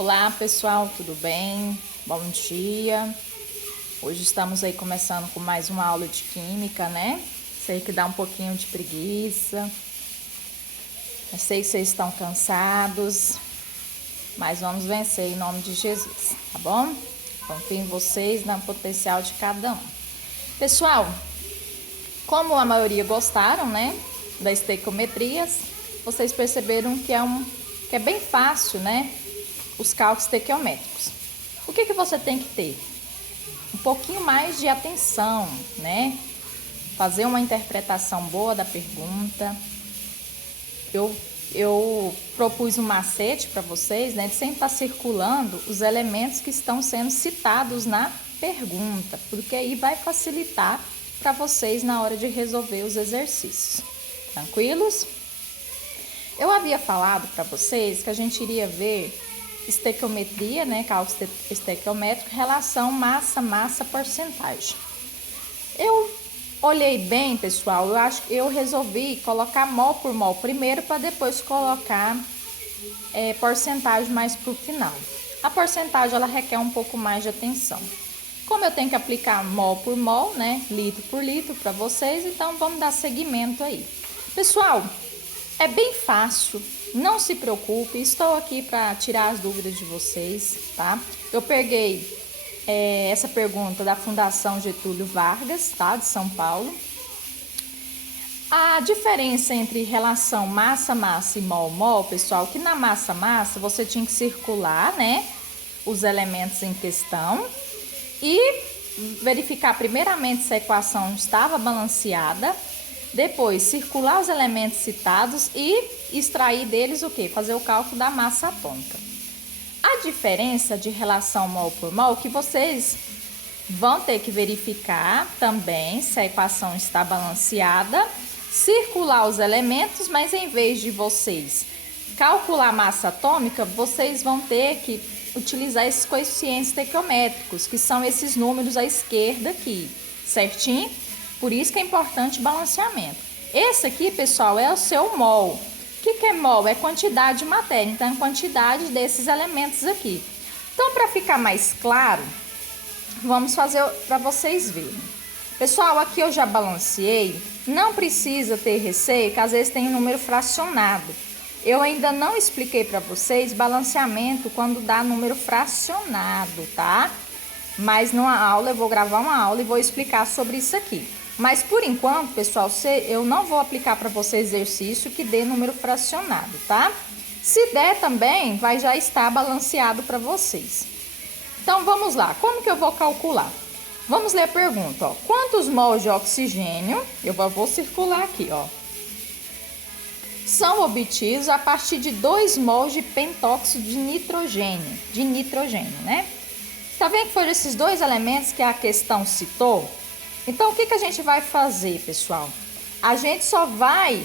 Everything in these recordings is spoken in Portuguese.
Olá pessoal, tudo bem? Bom dia! Hoje estamos aí começando com mais uma aula de química, né? Sei que dá um pouquinho de preguiça, eu sei que vocês estão cansados, mas vamos vencer em nome de Jesus, tá bom? Confio em vocês, no potencial de cada um. Pessoal, como a maioria gostaram, né, das estequiometrias, vocês perceberam que é bem fácil, né? Os cálculos estequiométricos. O que você tem que ter? Um pouquinho mais de atenção, né? Fazer uma interpretação boa da pergunta. Eu propus um macete para vocês, né? De sempre estar circulando os elementos que estão sendo citados na pergunta, porque aí vai facilitar para vocês na hora de resolver os exercícios. Tranquilos? Eu havia falado para vocês que a gente iria ver estequiometria, né, cálculo estequiométrico, relação massa, porcentagem. Eu olhei bem, pessoal, eu resolvi colocar mol por mol primeiro para depois colocar porcentagem mais para o final. A porcentagem ela requer um pouco mais de atenção. Como eu tenho que aplicar mol por mol, né, litro por litro para vocês, então vamos dar seguimento aí. Pessoal, é bem fácil, não se preocupe, estou aqui para tirar as dúvidas de vocês, tá? Eu peguei essa pergunta da Fundação Getúlio Vargas, tá? De São Paulo. A diferença entre relação massa e mol, pessoal, que na massa você tinha que circular, né, os elementos em questão e verificar primeiramente se a equação estava balanceada. Depois, circular os elementos citados e extrair deles o quê? Fazer o cálculo da massa atômica. A diferença de relação mol por mol que vocês vão ter que verificar também se a equação está balanceada, circular os elementos, mas em vez de vocês calcular a massa atômica, vocês vão ter que utilizar esses coeficientes estequiométricos, que são esses números à esquerda aqui, certinho? Por isso que é importante o balanceamento. Esse aqui, pessoal, é o seu mol. O que é mol? É quantidade de matéria, então é quantidade desses elementos aqui. Então, para ficar mais claro, vamos fazer para vocês verem. Pessoal, aqui eu já balanceei, não precisa ter receio, que às vezes tem um número fracionado. Eu ainda não expliquei para vocês balanceamento quando dá número fracionado, tá? Mas numa aula, eu vou gravar uma aula e vou explicar sobre isso aqui. Mas por enquanto, pessoal, eu não vou aplicar para você exercício que dê número fracionado, tá? Se der também, vai já estar balanceado para vocês. Então vamos lá, como que eu vou calcular? Vamos ler a pergunta, ó. Quantos mols de oxigênio, eu vou circular aqui, ó, são obtidos a partir de 2 mols de pentóxido de nitrogênio, né? Tá vendo que foram esses dois elementos que a questão citou? Então, o que a gente vai fazer, pessoal? A gente só vai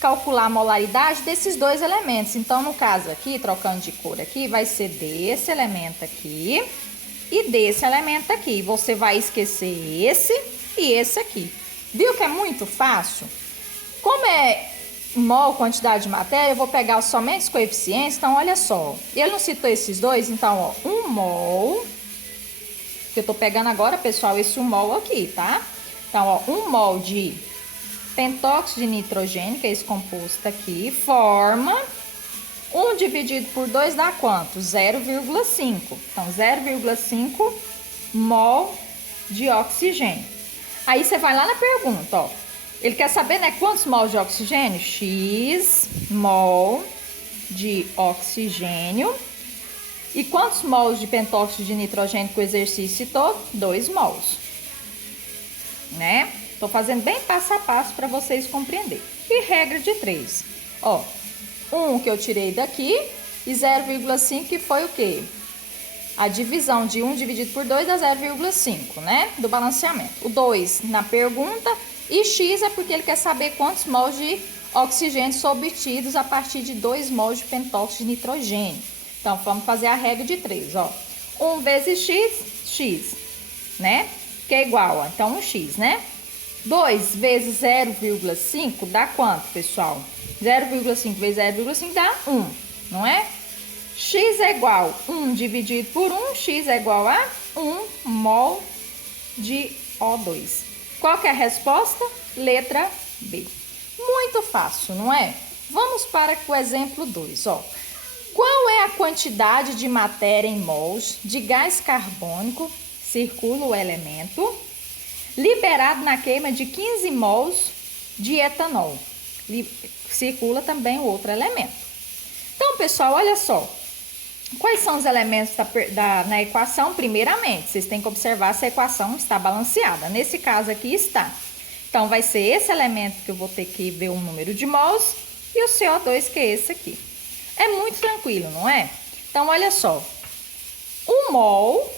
calcular a molaridade desses dois elementos. Então, no caso aqui, trocando de cor aqui, vai ser desse elemento aqui e desse elemento aqui. Você vai esquecer esse e esse aqui. Viu que é muito fácil? Como é mol, quantidade de matéria, eu vou pegar somente os coeficientes. Então, olha só. Ele não citou esses dois, então, ó, 1 mol... Eu tô pegando agora, pessoal, esse 1 mol aqui, tá? Então, ó, 1 mol de pentóxido de nitrogênio, que é esse composto aqui, forma 1 dividido por 2 dá quanto? 0,5. Então, 0,5 mol de oxigênio. Aí, você vai lá na pergunta, ó. Ele quer saber, né, quantos mols de oxigênio? X mol de oxigênio. E quantos mols de pentóxido de nitrogênio que o exercício citou? 2 mols, né? Tô fazendo bem passo a passo para vocês compreenderem. E regra de 3. Ó, 1 que eu tirei daqui e 0,5 que foi o quê? A divisão de 1 dividido por 2 dá 0,5, né? Do balanceamento. O 2 na pergunta e X é porque ele quer saber quantos mols de oxigênio são obtidos a partir de 2 mols de pentóxido de nitrogênio. Então, vamos fazer a regra de 3, ó. 1 vezes x, né? Que é igual a, então, 1x, né? 2 vezes 0,5 dá quanto, pessoal? 0,5 vezes 0,5 dá 1, não é? X é igual a 1 dividido por 1, X é igual a 1 mol de O2. Qual que é a resposta? Letra B. Muito fácil, não é? Vamos para o exemplo 2, ó. Qual é a quantidade de matéria em mols de gás carbônico, circula o elemento, liberado na queima de 15 mols de etanol? Circula também o outro elemento. Então, pessoal, olha só. Quais são os elementos na equação? Primeiramente, vocês têm que observar se a equação está balanceada. Nesse caso aqui está. Então, vai ser esse elemento que eu vou ter que ver o número de mols e o CO2, que é esse aqui. É muito tranquilo, não é? Então, olha só. 1 mol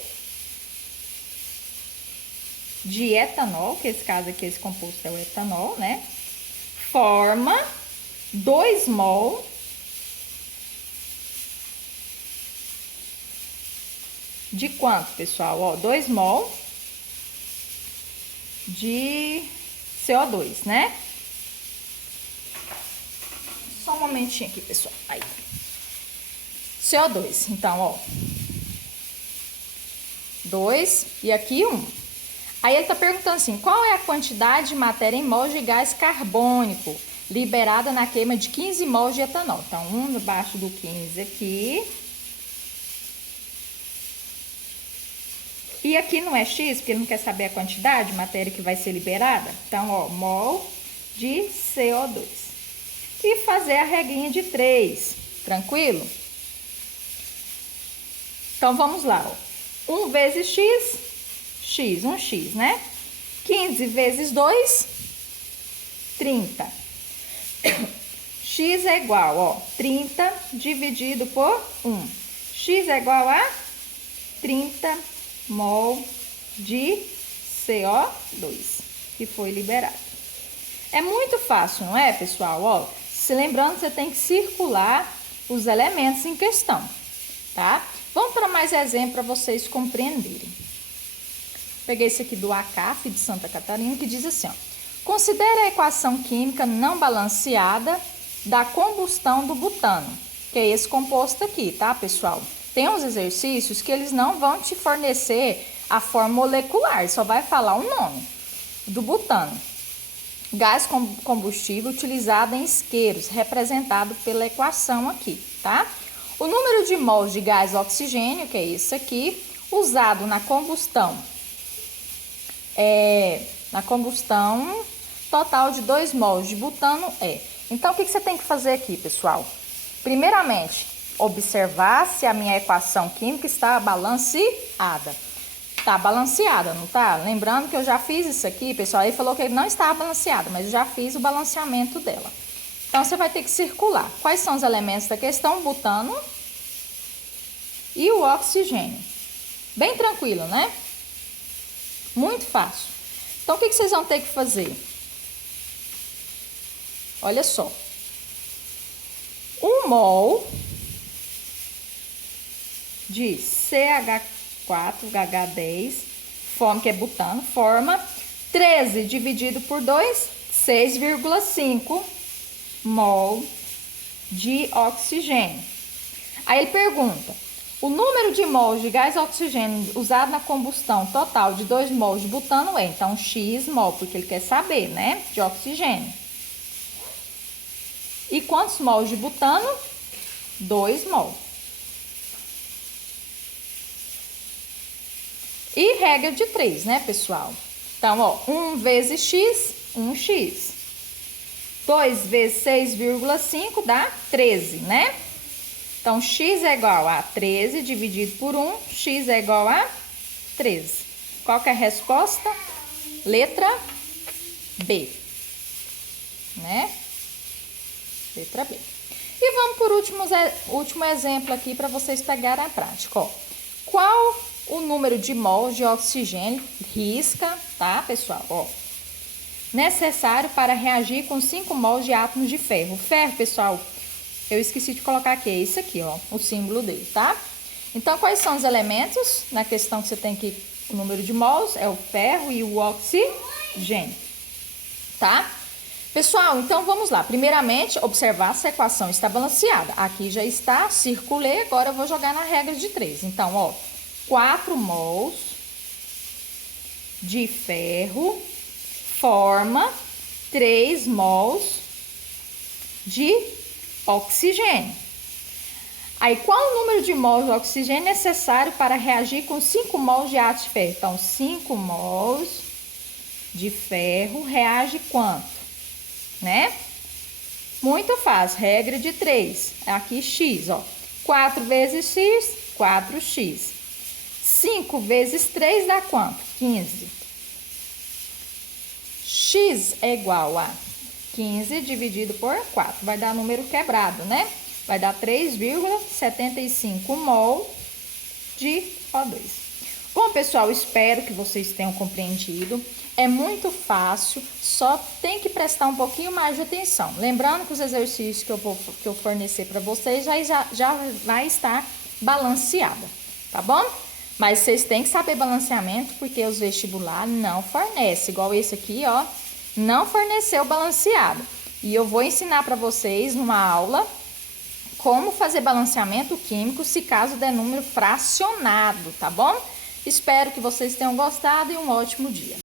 de etanol, que esse caso aqui, esse composto é o etanol, né? Forma 2 mol de quanto, pessoal? Ó, 2 mol de CO2, né? Só um momentinho aqui, pessoal. Aí. CO2. Então, ó. 2 e aqui 1. Aí ele tá perguntando assim, qual é a quantidade de matéria em mols de gás carbônico liberada na queima de 15 mols de etanol? Então, 1 abaixo do 15 aqui. E aqui não é X, porque ele não quer saber a quantidade de matéria que vai ser liberada. Então, ó, mol de CO2. E fazer a regrinha de 3, tranquilo? Então, vamos lá, ó. 1 vezes X, X, 1X, né? 15 vezes 2, 30. X é igual, ó, 30 dividido por 1. X é igual a 30 mol de CO2 que foi liberado. É muito fácil, não é, pessoal? Ó, se lembrando, você tem que circular os elementos em questão, tá? Vamos para mais exemplo para vocês compreenderem. Peguei esse aqui do ACAF de Santa Catarina, que diz assim, ó. Considere a equação química não balanceada da combustão do butano, que é esse composto aqui, tá, pessoal? Tem uns exercícios que eles não vão te fornecer a forma molecular, só vai falar o nome do butano. Gás combustível utilizado em isqueiros, representado pela equação aqui, tá? O número de mols de gás oxigênio, que é esse aqui, usado na combustão total de 2 mols de butano é. Então, o que você tem que fazer aqui, pessoal? Primeiramente, observar se a minha equação química está balanceada. Tá balanceada, não tá? Lembrando que eu já fiz isso aqui, pessoal. Ele falou que não estava balanceada, mas eu já fiz o balanceamento dela. Então, você vai ter que circular. Quais são os elementos da questão? O butano e o oxigênio. Bem tranquilo, né? Muito fácil. Então, o que vocês vão ter que fazer? Olha só. 1 mol de CH4HH10, que é butano, forma 13 dividido por 2, 6,5 mol de oxigênio. Aí ele pergunta, o número de mols de gás oxigênio usado na combustão total de 2 mols de butano é, então, X mol, porque ele quer saber, né, de oxigênio. E quantos mols de butano? 2 mol. E regra de 3, né, pessoal? Então, ó, 1 vezes X, 1X. 2 vezes 6,5 dá 13, né? Então, X é igual a 13 dividido por 1, X é igual a 13. Qual que é a resposta? Letra B, né? Letra B. E vamos por último exemplo aqui para vocês pegarem a prática, ó. Qual o número de mols de oxigênio, risca, tá, pessoal? Ó, necessário para reagir com 5 mols de átomos de ferro. O ferro, pessoal, eu esqueci de colocar aqui, é esse aqui, ó, o símbolo dele, tá? Então, quais são os elementos? Na questão que você tem que o número de mols é o ferro e o oxigênio, tá? Pessoal, então vamos lá. Primeiramente, observar se a equação está balanceada. Aqui já está, circulei, agora eu vou jogar na regra de 3. Então, ó, 4 mols de ferro forma 3 mols de oxigênio. Aí, qual o número de mols de oxigênio necessário para reagir com 5 mols de átomo de ferro? Então, 5 mols de ferro reage quanto? Né? Muito fácil, regra de 3. Aqui x, ó. 4 vezes x, 4x. 5 vezes 3 dá quanto? 15. X é igual a 15 dividido por 4. Vai dar número quebrado, né? Vai dar 3,75 mol de O2. Bom, pessoal, espero que vocês tenham compreendido. É muito fácil, só tem que prestar um pouquinho mais de atenção. Lembrando que os exercícios que eu fornecer para vocês já vai estar balanceada, tá bom? Mas vocês têm que saber balanceamento, porque os vestibulares não fornecem. Igual esse aqui, ó, não forneceu balanceado. E eu vou ensinar para vocês numa aula como fazer balanceamento químico se caso der número fracionado, tá bom? Espero que vocês tenham gostado e um ótimo dia.